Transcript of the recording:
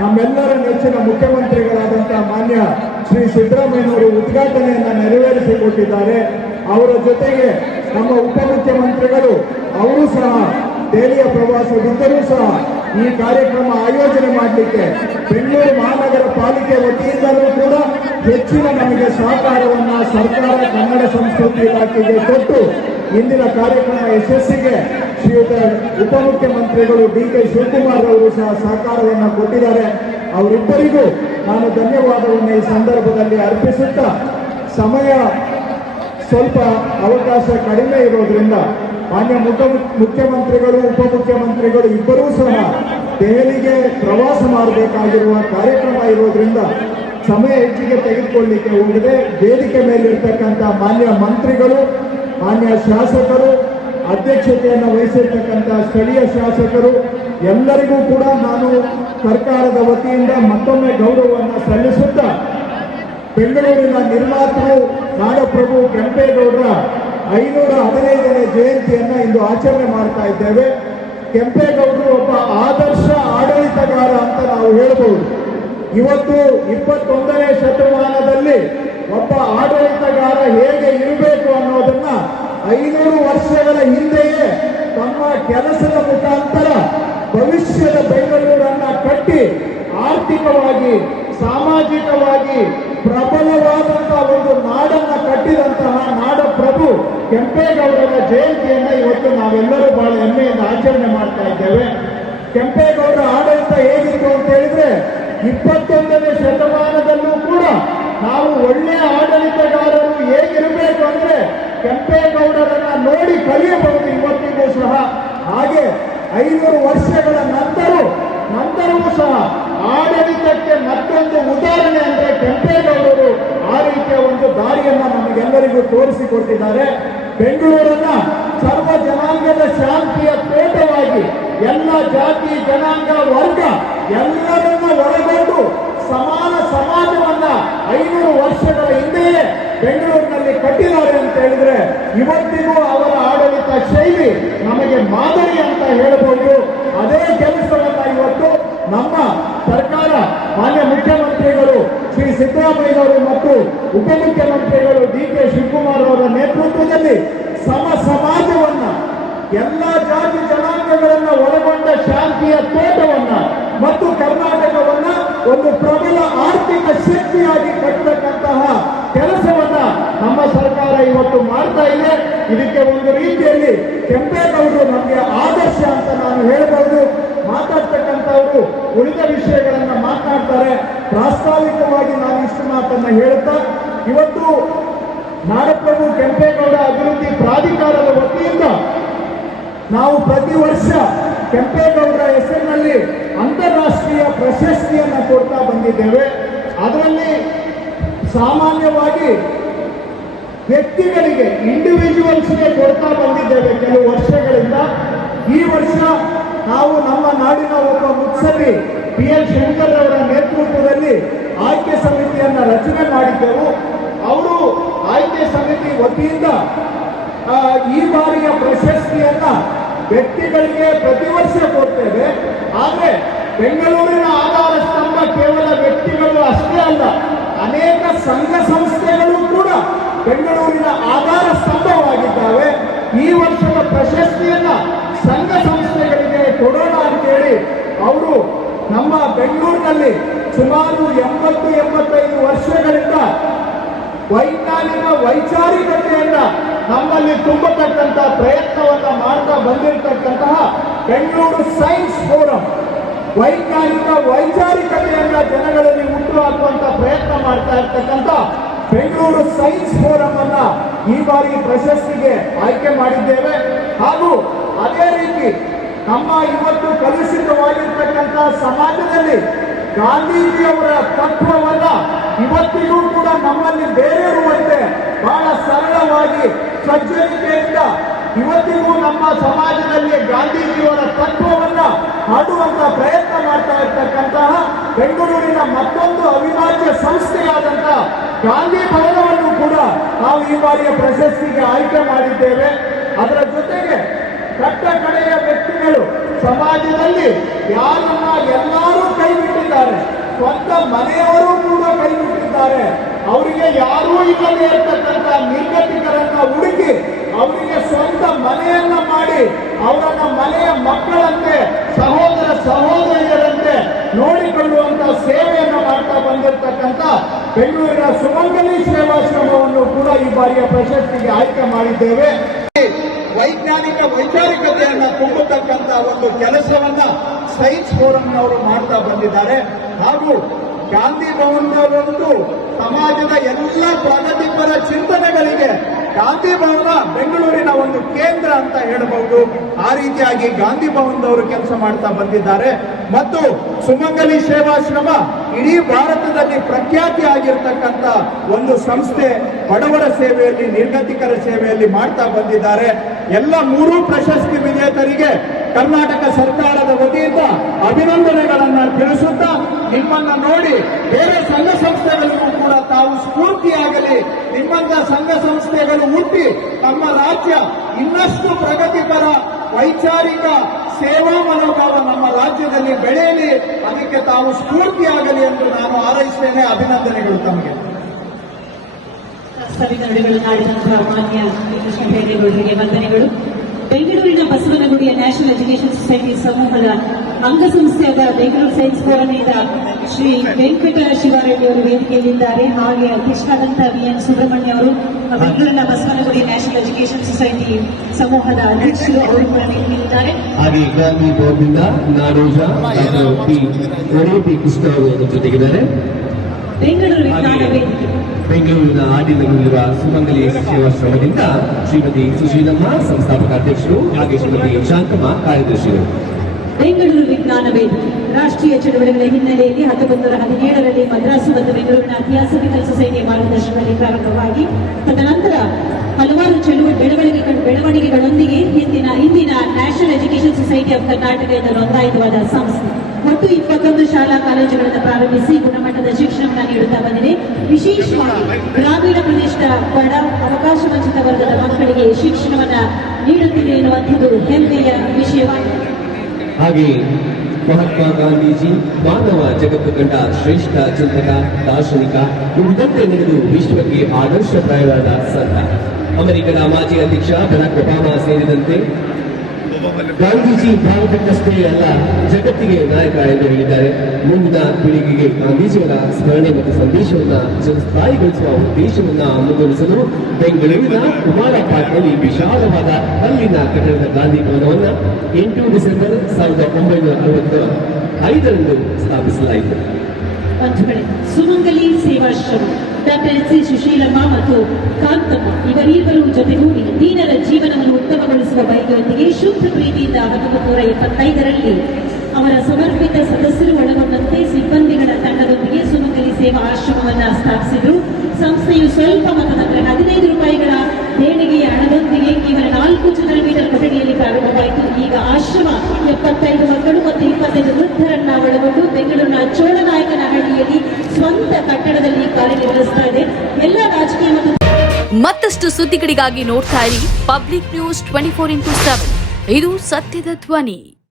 ನಮ್ಮೆಲ್ಲರ ನೆಚ್ಚಿನ ಮುಖ್ಯಮಂತ್ರಿಗಳಾದಂತಹ ಮಾನ್ಯ ಶ್ರೀ ಸಿದ್ದರಾಮಯ್ಯನವರು ಉದ್ಘಾಟನೆಯನ್ನ ನೆರವೇರಿಸಿಕೊಟ್ಟಿದ್ದಾರೆ. ಅವರ ಜೊತೆಗೆ ನಮ್ಮ ಉಪಮುಖ್ಯಮಂತ್ರಿಗಳು ಅವರು ಸಹ ದೆಹಲಿಯ ಪ್ರವಾಸದಿಂದಲೂ ಸಹ ಈ ಕಾರ್ಯಕ್ರಮ ಆಯೋಜನೆ ಮಾಡಲಿಕ್ಕೆ ಬೆಂಗಳೂರು ಮಹಾನಗರ ಪಾಲಿಕೆ ವತಿಯಿಂದಲೂ ಕೂಡ ಹೆಚ್ಚಿನ ನಮಗೆ ಸಹಕಾರವನ್ನ ಸರ್ಕಾರ ಕನ್ನಡ ಸಂಸ್ಕೃತಿ ಇಲಾಖೆಗೆ ಕೊಟ್ಟು ಇಂದಿನ ಕಾರ್ಯಕ್ರಮ ಯಶಸ್ಸಿಗೆ ಶ್ರೀಯುತ ಉಪಮುಖ್ಯಮಂತ್ರಿಗಳು ಡಿ ಕೆ ಶಿವಕುಮಾರ್ ಅವರು ಸಹ ಸಹಕಾರವನ್ನು ಕೊಟ್ಟಿದ್ದಾರೆ. ಅವರಿಬ್ಬರಿಗೂ ನಾನು ಧನ್ಯವಾದವನ್ನು ಈ ಸಂದರ್ಭದಲ್ಲಿ ಅರ್ಪಿಸುತ್ತಾ, ಸಮಯ ಸ್ವಲ್ಪ ಅವಕಾಶ ಕಡಿಮೆ ಇರೋದ್ರಿಂದ ಮಾನ್ಯ ಮುಖ್ಯ ಮುಖ್ಯಮಂತ್ರಿಗಳು, ಉಪಮುಖ್ಯಮಂತ್ರಿಗಳು ಇಬ್ಬರೂ ಸಹ ದೆಹಲಿಗೆ ಪ್ರವಾಸ ಮಾಡಬೇಕಾಗಿರುವ ಕಾರ್ಯಕ್ರಮ ಇರೋದ್ರಿಂದ ಸಮಯ ಹೆಚ್ಚಿಗೆ ತೆಗೆದುಕೊಳ್ಳಿಕ್ಕೆ ಹೋಗಿದೆ ವೇದಿಕೆ ಮೇಲಿರ್ತಕ್ಕಂಥ ಮಾನ್ಯ ಮಂತ್ರಿಗಳು ಮಾನ್ಯ ಶಾಸಕರು, ಅಧ್ಯಕ್ಷತೆಯನ್ನು ವಹಿಸಿರ್ತಕ್ಕಂಥ ಸ್ಥಳೀಯ ಶಾಸಕರು, ಎಲ್ಲರಿಗೂ ಕೂಡ ನಾನು ಸರ್ಕಾರದ ವತಿಯಿಂದ ಮತ್ತೊಮ್ಮೆ ಗೌರವವನ್ನು ಸಲ್ಲಿಸುತ್ತಾ ಬೆಂಗಳೂರಿನ ನಿರ್ಮಾತೃ ನಾಡಪ್ರಭು ಕೆಂಪೇಗೌಡರ ಐನೂರ ಹದಿನೈದನೇ ಜಯಂತಿಯನ್ನು ಇಂದು ಆಚರಣೆ ಮಾಡ್ತಾ ಇದ್ದೇವೆ. ಕೆಂಪೇಗೌಡರು ಒಬ್ಬ ಆದರ್ಶ ಆಡಳಿತಗಾರ ಅಂತ ನಾವು ಹೇಳ್ಬೋದು. ಇವತ್ತು ಇಪ್ಪತ್ತೊಂದನೇ ಶತಮಾನದಲ್ಲಿ ಒಬ್ಬ ಆಡಳಿತಗಾರ ಹೇಗೆ ಕೆಲಸದ ಮುಖಾಂತರ ಭವಿಷ್ಯದ ಬೆಂಗಳೂರನ್ನ ಕಟ್ಟಿ ಆರ್ಥಿಕವಾಗಿ, ಸಾಮಾಜಿಕವಾಗಿ ಪ್ರಬಲವಾದಂತಹ ಒಂದು ನಾಡನ್ನ ಕಟ್ಟಿದಂತಹ ನಾಡ ಪ್ರಭು ಕೆಂಪೇಗೌಡರ ಜಯಂತಿಯನ್ನ ಇವತ್ತು ನಾವೆಲ್ಲರೂ ಬಹಳ ಹೆಮ್ಮೆಯಿಂದ ಆಚರಣೆ ಮಾಡ್ತಾ ಇದ್ದೇವೆ. ಕೆಂಪೇಗೌಡರ ಆಡಳಿತ ಹೇಗಿತ್ತು ಅಂತ ಹೇಳಿದ್ರೆ ಇಪ್ಪತ್ತೊಂದನೇ ಶತಮಾನದಲ್ಲೂ ಕೂಡ ನಾವು ಒಳ್ಳೆಯ ಆಡಳಿತಗಾರರು ಹೇಗಿರಬೇಕು ಅಂದ್ರೆ ಕೆಂಪೇಗೌಡರನ್ನ ನೋಡಿ ಕಲಿಯಬಹುದು. ಇವತ್ತಿಗೂ ಸಹ ಹಾಗೆ ಐನೂರು ವರ್ಷಗಳ ನಂತರ, ನಂತರವೂ ಸಹ ಆಡಳಿತಕ್ಕೆ ಮತ್ತೊಂದು ಉದಾಹರಣೆ ಅಂದ್ರೆ ಕೆಂಪೇಗೌಡರು ಆ ರೀತಿಯ ಒಂದು ದಾರಿಯನ್ನ ನಮಗೆಲ್ಲರಿಗೂ ತೋರಿಸಿಕೊಟ್ಟಿದ್ದಾರೆ ಬೆಂಗಳೂರನ್ನ ಸರ್ವ ಜನಾಂಗದ ಶಾಂತಿಯ ತೋಟವಾಗಿ ಎಲ್ಲ ಜಾತಿ ಜನಾಂಗ ವರ್ಗ ಎಲ್ಲರನ್ನ ಒಳಗೊಂಡು ಸಮಾನ ಸಮಾಜವನ್ನ ಐನೂರು ವರ್ಷಗಳ ಹಿಂದೆಯೇ ಬೆಂಗಳೂರಿನಲ್ಲಿ ಕಟ್ಟಿದ್ದಾರೆ ಅಂತ ಹೇಳಿದ್ರೆ ಇವತ್ತಿಗೂ ಅವರ ಆಡಳಿತ ಶೈಲಿ ನಮಗೆ ಹೇಳಬಹುದು ಅದೇ ಕೆಲಸವನ್ನ ಇವತ್ತು ನಮ್ಮ ಸರ್ಕಾರ ಮಾನ್ಯ ಮುಖ್ಯಮಂತ್ರಿಗಳು ಶ್ರೀ ಸಿದ್ದರಾಮಯ್ಯವರು ಮತ್ತು ಉಪಮುಖ್ಯಮಂತ್ರಿಗಳು ಡಿ ಕೆ ಶಿವಕುಮಾರ್ ಅವರ ನೇತೃತ್ವದಲ್ಲಿ ಸಮ ಸಮಾಜವನ್ನ, ಎಲ್ಲ ಜಾತಿ ಜನಾಂಗಗಳನ್ನ ಒಳಗೊಂಡ ಶಾಂತಿಯ ತೋಟವನ್ನ ಮತ್ತು ಕರ್ನಾಟಕವನ್ನ ಒಂದು ಪ್ರಬಲ ಆರ್ಥಿಕ ಶಕ್ತಿಯಾಗಿ ಕಟ್ಟತಕ್ಕಂತಹ ಕೆಲಸವನ್ನ ನಮ್ಮ ಸರ್ಕಾರ ಇವತ್ತು ಮಾಡ್ತಾ ಇದೆ. ಇದಕ್ಕೆ ಒಂದು ರೀತಿಯಲ್ಲಿ ಕೆಂಪೇಗೌಡರು ನಮಗೆ ಆದರ್ಶ ಅಂತ ನಾನು ಹೇಳ್ಬೋದು ಮಾತಾಡ್ತಕ್ಕಂಥವರು ಉಳಿದ ವಿಷಯಗಳನ್ನು ಮಾತನಾಡ್ತಾರೆ ಪ್ರಾಸ್ತಾವಿಕವಾಗಿ ನಾನು ಇಷ್ಟು ಮಾತನ್ನು ಹೇಳ್ತಾ ಇವತ್ತು ನಾಡಪ್ರಭು ಕೆಂಪೇಗೌಡ ಅಭಿವೃದ್ಧಿ ಪ್ರಾಧಿಕಾರದ ವತಿಯಿಂದ ನಾವು ಪ್ರತಿ ವರ್ಷ ಕೆಂಪೇಗೌಡರ ಹೆಸರಿನಲ್ಲಿ ಅಂತಾರಾಷ್ಟ್ರೀಯ ಪ್ರಶಸ್ತಿಯನ್ನು ಕೊಡ್ತಾ ಬಂದಿದ್ದೇವೆ. ಅದರಲ್ಲಿ ಸಾಮಾನ್ಯವಾಗಿ ವ್ಯಕ್ತಿಗಳಿಗೆ ಇಂಡಿವಿಜುವಲ್ಸ್ಗೆ ಕೊಡ್ತಾ ಬಂದಿದ್ದೇವೆ ಕೆಲವು ವರ್ಷಗಳಿಂದ. ಈ ವರ್ಷ ನಾವು ನಮ್ಮ ನಾಡಿನ ಒಬ್ಬ ಮುತ್ಸಲಿ ಬಿ ಎಲ್ ಶಂಕರ್ ಅವರ ನೇತೃತ್ವದಲ್ಲಿ ಆಯ್ಕೆ ಸಮಿತಿಯನ್ನ ರಚನೆ ಮಾಡಿದ್ದೆವು. ಅವರು ಆಯ್ಕೆ ಸಮಿತಿ ವತಿಯಿಂದ ಆ, ಈ ಬಾರಿಯ ಪ್ರಶಸ್ತಿಯನ್ನ ವ್ಯಕ್ತಿಗಳಿಗೆ ಪ್ರತಿ ವರ್ಷ ಕೊಡ್ತೇವೆ. ಆದ್ರೆ ಬೆಂಗಳೂರಿನ ಆಧಾರ ಸ್ತಂಭ ಕೇವಲ ವ್ಯಕ್ತಿಗಳು ಅಷ್ಟೇ ಅಲ್ಲ ಅನೇಕ ಸಂಘ ಸಂಸ್ಥೆಗಳು ಕೂಡ ಬೆಂಗಳೂರಿನ ಆಧಾರ ಸ್ತಂಭವಾಗಿದ್ದಾವೆ ಈ ವರ್ಷದ ಪ್ರಶಸ್ತಿಯನ್ನ ಸಂಘ ಸಂಸ್ಥೆಗಳಿಗೆ ಕೊಡೋಣ ಅಂತೇಳಿ ಅವರು ನಮ್ಮ ಬೆಂಗಳೂರಿನಲ್ಲಿ ಸುಮಾರು ಎಂಬತ್ತು, ಎಂಬತ್ತೈದು ವರ್ಷಗಳಿಂದ ವೈಜ್ಞಾನಿಕ ವೈಚಾರಿಕತೆಯನ್ನ ನಮ್ಮಲ್ಲಿ ತುಂಬತಕ್ಕಂಥ ಪ್ರಯತ್ನವನ್ನ ಮಾಡ್ತಾ ಬಂದಿರತಕ್ಕಂತಹ ಬೆಂಗಳೂರು ಸೈನ್ಸ್ ಫೋರಂ ವೈಜ್ಞಾನಿಕ ವೈಚಾರಿಕತೆಯನ್ನ ಜನಗಳಲ್ಲಿ ಹುಟ್ಟು ಹಾಕುವಂತ ಪ್ರಯತ್ನ ಮಾಡ್ತಾ ಇರ್ತಕ್ಕಂಥ ಬೆಂಗಳೂರು ಸೈನ್ಸ್ ಫೋರಂ ಅನ್ನ ಈ ಬಾರಿ ಪ್ರಶಸ್ತಿಗೆ ಆಯ್ಕೆ ಮಾಡಿದ್ದೇವೆ. ಹಾಗೂ ಅದೇ ರೀತಿ ನಮ್ಮ ಇವತ್ತು ಕಲುಷಿತವಾಗಿರ್ತಕ್ಕಂಥ ಸಮಾಜದಲ್ಲಿ ಗಾಂಧೀಜಿಯವರ ತತ್ವವನ್ನ ಇವತ್ತಿಗೂ ಕೂಡ ನಮ್ಮಲ್ಲಿ ಬೇರೆ ಇರುವಂತೆ ಬಹಳ ಸರಳವಾಗಿ ಸಜ್ಜನಿಕೆಯಿಂದ ಇವತ್ತಿಗೂ ನಮ್ಮ ಸಮಾಜದಲ್ಲಿ ಗಾಂಧೀಜಿಯವರ ತತ್ವವನ್ನ ಹಾಡುವಂತ ಪ್ರಯತ್ನ ಮಾಡ್ತಾ ಇರ್ತಕ್ಕಂತಹ ಬೆಂಗಳೂರಿನ ಮತ್ತೊಂದು ಅವಿಭಾಜ್ಯ ಸಂಸ್ಥೆಯಾದಂತ ಗಾಂಧಿ ಭವನವನ್ನು ಕೂಡ ನಾವು ಈ ಬಾರಿಯ ಪ್ರಶಸ್ತಿಗೆ ಆಯ್ಕೆ ಮಾಡಿದ್ದೇವೆ. ಅದರ ಯಾರನ್ನ ಎಲ್ಲರೂ ಕೈ ಬಿಟ್ಟಿದ್ದಾರೆ, ಸ್ವಂತ ಮನೆಯವರು ಕೂಡ ಕೈ ಬಿಟ್ಟಿದ್ದಾರೆ. ಅವರಿಗೆ ಯಾರೂ ಇಲ್ಲದೆ ಇರತಕ್ಕಂತ ನಿರ್ಗತಿಕರನ್ನ ಹುಡುಕಿ ಅವರಿಗೆ ಸ್ವಂತ ಮನೆಯನ್ನ ಮಾಡಿ ಅವರನ್ನ ಮನೆಯ ಮಕ್ಕಳಂತೆ, ಸಹೋದರ ಸಹೋದರಿಯರಂತೆ ನೋಡಿಕೊಳ್ಳುವಂತ ಸೇವೆಯನ್ನು ಮಾಡ್ತಾ ಬಂದಿರತಕ್ಕಂತ ಬೆಂಗಳೂರಿನ ಸುಮಂಗಲಿ ಸೇವಾಶ್ರಮವನ್ನು ಕೂಡ ಈ ಬಾರಿಯ ಪ್ರಶಸ್ತಿಗೆ ಆಯ್ಕೆ ಮಾಡಿದ್ದೇವೆ. ವೈಜ್ಞಾನಿಕ ವೈಚಾರಿಕತೆಯನ್ನ ತುಂಬತಕ್ಕಂತ ಒಂದು ಕೆಲಸವನ್ನ ಸೈನ್ಸ್ ಫೋರಂನವರು ಮಾಡ್ತಾ ಬಂದಿದ್ದಾರೆ. ಹಾಗೂ ಗಾಂಧಿ ಭವನದವರಂತೂ ಸಮಾಜದ ಎಲ್ಲ ಪ್ರಗತಿಪರ ಚಿಂತನೆಗಳಿಗೆ ಗಾಂಧಿ ಭವನ ಬೆಂಗಳೂರಿನ ಒಂದು ಕೇಂದ್ರ ಅಂತ ಹೇಳಬಹುದು. ಆ ರೀತಿಯಾಗಿ ಗಾಂಧಿ ಭವನದವರು ಕೆಲಸ ಮಾಡ್ತಾ ಬಂದಿದ್ದಾರೆ. ಮತ್ತು ಸುಮಂಗಲಿ ಸೇವಾಶ್ರಮ ಇಡೀ ಭಾರತದಲ್ಲಿ ಪ್ರಖ್ಯಾತಿ ಆಗಿರ್ತಕ್ಕಂಥ ಒಂದು ಸಂಸ್ಥೆ ಬಡವರ ಸೇವೆಯಲ್ಲಿ, ನಿರ್ಗತಿಕರ ಸೇವೆಯಲ್ಲಿ ಮಾಡ್ತಾ ಬಂದಿದ್ದಾರೆ. ಎಲ್ಲ ಮೂರೂ ಪ್ರಶಸ್ತಿ ವಿಜೇತರಿಗೆ ಕರ್ನಾಟಕ ಸರ್ಕಾರದ ವತಿಯಿಂದ ಅಭಿನಂದನೆಗಳನ್ನ ತಿಳಿಸುತ್ತಾ ನಿಮ್ಮನ್ನ ನೋಡಿ ಬೇರೆ ಸಂಘ ಸಂಸ್ಥೆಗಳಿಗೂ ಕೂಡ ತಾವು ಸ್ಫೂರ್ತಿಯಾಗಲಿ. ನಿಮ್ಮಂತ ಸಂಘ ಸಂಸ್ಥೆಗಳು ಹುಟ್ಟಿ ನಮ್ಮ ರಾಜ್ಯ ಇನ್ನಷ್ಟು ಪ್ರಗತಿಪರ, ವೈಚಾರಿಕ ಸೇವಾ ಮನೋಭಾವ ನಮ್ಮ ರಾಜ್ಯದಲ್ಲಿ ಬೆಳೆಯಲಿ, ಅದಕ್ಕೆ ತಾವು ಸ್ಫೂರ್ತಿಯಾಗಲಿ ಎಂದು ನಾನು ಹಾರೈಸ್ತೇನೆ ಅಭಿನಂದನೆಗಳು ತಮಗೆ. ವಂದನೆಗಳು. ಬೆಂಗಳೂರಿನ ಬಸವನಗುಡಿಯ ನ್ಯಾಷನಲ್ ಎಜುಕೇಷನ್ ಸೊಸೈಟಿ ಸಮೂಹದ ಅಂಗಸಂಸ್ಥೆಯಾದ ಬೆಂಗಳೂರು ಸೈನ್ಸ್ ಫೋರಂನಿಂದ ಶ್ರೀ ವೆಂಕಟ ಶಿವಾರೆಡ್ಡಿ ಅವರು ವೇದಿಕೆಯಲ್ಲಿದ್ದಾರೆ. ಹಾಗೆ ಅಧ್ಯಕ್ಷರಾದಂತಹ ವಿ ಎನ್ ಸುಬ್ರಹ್ಮಣ್ಯ ಅವರು ಬೆಂಗಳೂರಿನ ಬಸವನಗುಡಿ ನ್ಯಾಷನಲ್ ಎಜುಕೇಶನ್ ಸೊಸೈಟಿ ಸಮೂಹದ ಅಧ್ಯಕ್ಷರು ಅವರು ಕೂಡ ವೇದಿಕೆಯಲ್ಲಿದ್ದಾರೆ. ಹಾಗೆ ಗಾಂಧಿ ಭವನದಿಂದ ನಾಡೋಜ ಕೃಷ್ಣ ಅವರು ಜೊತೆಗಿದ್ದಾರೆ. ಬೆಂಗಳೂರು ವಿಜ್ಞಾನ ವೇದಿಕೆ. ಬೆಂಗಳೂರಿನ ಆಡಿನಲ್ಲಿರುವ ಸುಮಂಗಲಿ ಸೇವಾಶ್ರಮದಿಂದ ಶ್ರೀಮತಿ ಸುಶೀಲಮ್ಮ ಸಂಸ್ಥಾಪಕ ಅಧ್ಯಕ್ಷರು ಹಾಗೆ ಶ್ರೀಮತಿ ಶಾಂತಮ್ಮ ಕಾರ್ಯದರ್ಶಿಗಳು. ಬೆಂಗಳೂರು ವಿಜ್ಞಾನ ವೇದಿಕೆ ರಾಷ್ಟ್ರೀಯ ಚಳವಳಿಗಳ ಹಿನ್ನೆಲೆಯಲ್ಲಿ ಹತ್ತೊಂಬತ್ತು ನೂರ ಹದಿನೇಳರಲ್ಲಿ ಮದ್ರಾಸು ಮತ್ತು ಬೆಂಗಳೂರಿನ ಥಿಯಾಸಫಿಕಲ್ ಸೊಸೈಟಿ ಮಾರ್ಗದರ್ಶನದಲ್ಲಿ ಪ್ರಾರಂಭವಾಗಿ, ತದನಂತರ ಹಲವಾರು ಚಳುವಳಿ ಬೆಳವಣಿಗೆ ಬೆಳವಣಿಗೆಗಳೊಂದಿಗೆ ಹಿಂದಿನ, ಇಂದಿನ national education society of Karnataka ಎಂದು ನೋಂದಾಯಿತವಾದ ಸಂಸ್ಥೆ. ಒಟ್ಟು ಇಪ್ಪತ್ತೊಂದು ಶಾಲಾ ಕಾಲೇಜುಗಳನ್ನು ಪ್ರಾರಂಭಿಸಿ ಗುಣಮಟ್ಟದ ಶಿಕ್ಷಣವನ್ನು ನೀಡುತ್ತಾ ಬಂದಿದೆ. ವಿಶೇಷವಾಗಿ ಗ್ರಾಮೀಣ ಪ್ರದೇಶದ ಬಡ, ಅವಕಾಶ ವಂಚಿತ ವರ್ಗದ ಮಕ್ಕಳಿಗೆ ಶಿಕ್ಷಣವನ್ನು ನೀಡುತ್ತಿದೆ ಎನ್ನುವಂಥದ್ದು ಹೆಮ್ಮೆಯ ವಿಷಯವಾಗಿದೆ. ಹಾಗೆ ಮಹಾತ್ಮ ಗಾಂಧೀಜಿ ಮಾನವ ಜಗತ್ತು ಕಂಡ ಶ್ರೇಷ್ಠ ಚಿಂತಕ, ದಾರ್ಶನಿಕ, ಉಳಿದಂತೆ ನಡೆದು ವಿಶ್ವಕ್ಕೆ ಆದರ್ಶಪ್ರಾಯವಾದ ಸಂತ. ಅಮೆರಿಕದ ಮಾಜಿ ಅಧ್ಯಕ್ಷ ಬರಾಕ್ ಒಬಾಮಾ ಸೇರಿದಂತೆ ಗಾಂಧೀಜಿ ಭಾರತಕ್ಕಷ್ಟೇ ಅಲ್ಲ, ಜಗತ್ತಿಗೆ ನಾಯಕ ಎಂದು ಹೇಳಿದ್ದಾರೆ. ಮುಂದಿನ ಪೀಳಿಗೆಗೆ ಗಾಂಧೀಜಿಯವರ ಸ್ಮರಣೆ ಮತ್ತು ಸಂದೇಶವನ್ನ ಸ್ಥಾಯಿಗೊಳಿಸುವ ಉದ್ದೇಶವನ್ನ ಮುಂದುವರಿಸಲು ಬೆಂಗಳೂರಿನ ಕುಮಾರ ಪಾರ್ಕ್ನಲ್ಲಿ ವಿಶಾಲವಾದ ಕಲ್ಲಿನ ಕಟ್ಟಡದ ಗಾಂಧಿ ಭವನವನ್ನ ಎಂಟು ಡಿಸೆಂಬರ್ ಸಾವಿರದ ಒಂಬೈನೂರ ಅರವತ್ತ ಐದರಂದು ಸ್ಥಾಪಿಸಲಾಯಿತು. ಬಂಧುಗಳೇ, Sumangali Sevashrama doctor S C Sushilamma ಮತ್ತು ಕಾಂತಮ್ಮ ಇವರಿಬ್ಬರು ಜೊತೆಗೂಡಿ ದೀನರ ಜೀವನವನ್ನು ಉತ್ತಮಗೊಳಿಸುವ ಬಯಕೆಯೊಂದಿಗೆ ಶುದ್ಧ ಪ್ರೀತಿಯಿಂದ ಹತ್ತೊಂಬತ್ತು ನೂರ ಎಪ್ಪತ್ತೈದರಲ್ಲಿ ಅವರ ಸಮರ್ಪಿತ ಸದಸ್ಯರು ಒಳಗೊಂಡಂತೆ ಸಿಬ್ಬಂದಿಗಳ ತಂಡದೊಂದಿಗೆ ಸುಮಂಗಲಿ ಸೇವಾ ಆಶ್ರಮವನ್ನು ಸ್ಥಾಪಿಸಿದ್ರು. ಸಂಸ್ಥೆಯು ಸ್ವಲ್ಪ ಮೊತ್ತದ ಹದಿನೈದು ರೂಪಾಯಿಗಳ ದೇಣಿಗೆಯ ಹಣದೊಂದಿಗೆ ಕೇವಲ ನಾಲ್ಕು ಚದರ ಮೀಟರ್ ಕೊಠಡಿಯಲ್ಲಿ ಪ್ರಾರಂಭವಾಯಿತು. ಈಗ ಆಶ್ರಮ ಎಪ್ಪತ್ತೈದು ಮಕ್ಕಳು ಮತ್ತು ಇಪ್ಪತ್ತೈದು ವೃದ್ಧರನ್ನ ಒಳಗೊಂಡು ಬೆಂಗಳೂರಿನ ಚೋಳನಾಯಕನಹಳ್ಳಿಯಲ್ಲಿ ಸ್ವಂತ ಕಟ್ಟಡದಲ್ಲಿ ಕಾರ್ಯನಿರ್ವಹಿಸ್ತಾ ಇದೆ. ಎಲ್ಲ ರಾಜಕೀಯ ಮತ್ತು ಮತ್ತಷ್ಟು ಸುದ್ದಿಗಳಿಗಾಗಿ ನೋಡ್ತಾ ಇರಿ public news twenty four into seven ಇದು ಸತ್ಯದ ಧ್ವನಿ.